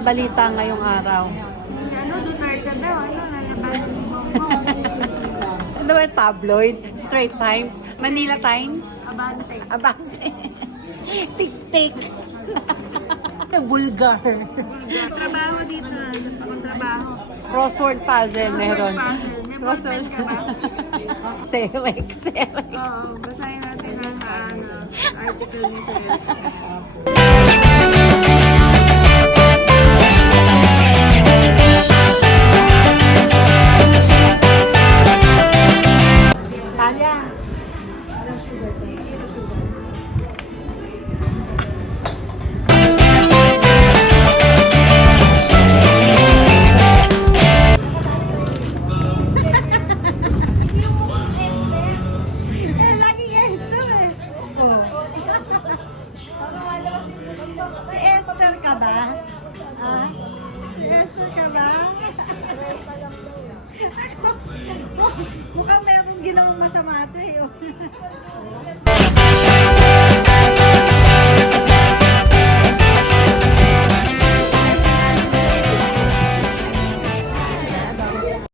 nababalita ngayong araw? Ano, Duterte daw, ano, nalabanan si Bongbong. Ano ba, tabloid? Straight Times? Manila Times? Abante. Abante. Tik-tik. Bulgar. Trabaho dito, trabaho. Crossword puzzle meron. Puzzle. May ballpen ka ba? Selek. Oo, basahin natin ang article ni Sir. Talia. Si Esther ka ba? Ah? Si Esther ka ba? Mukhang may akong ginawang masama ito eh.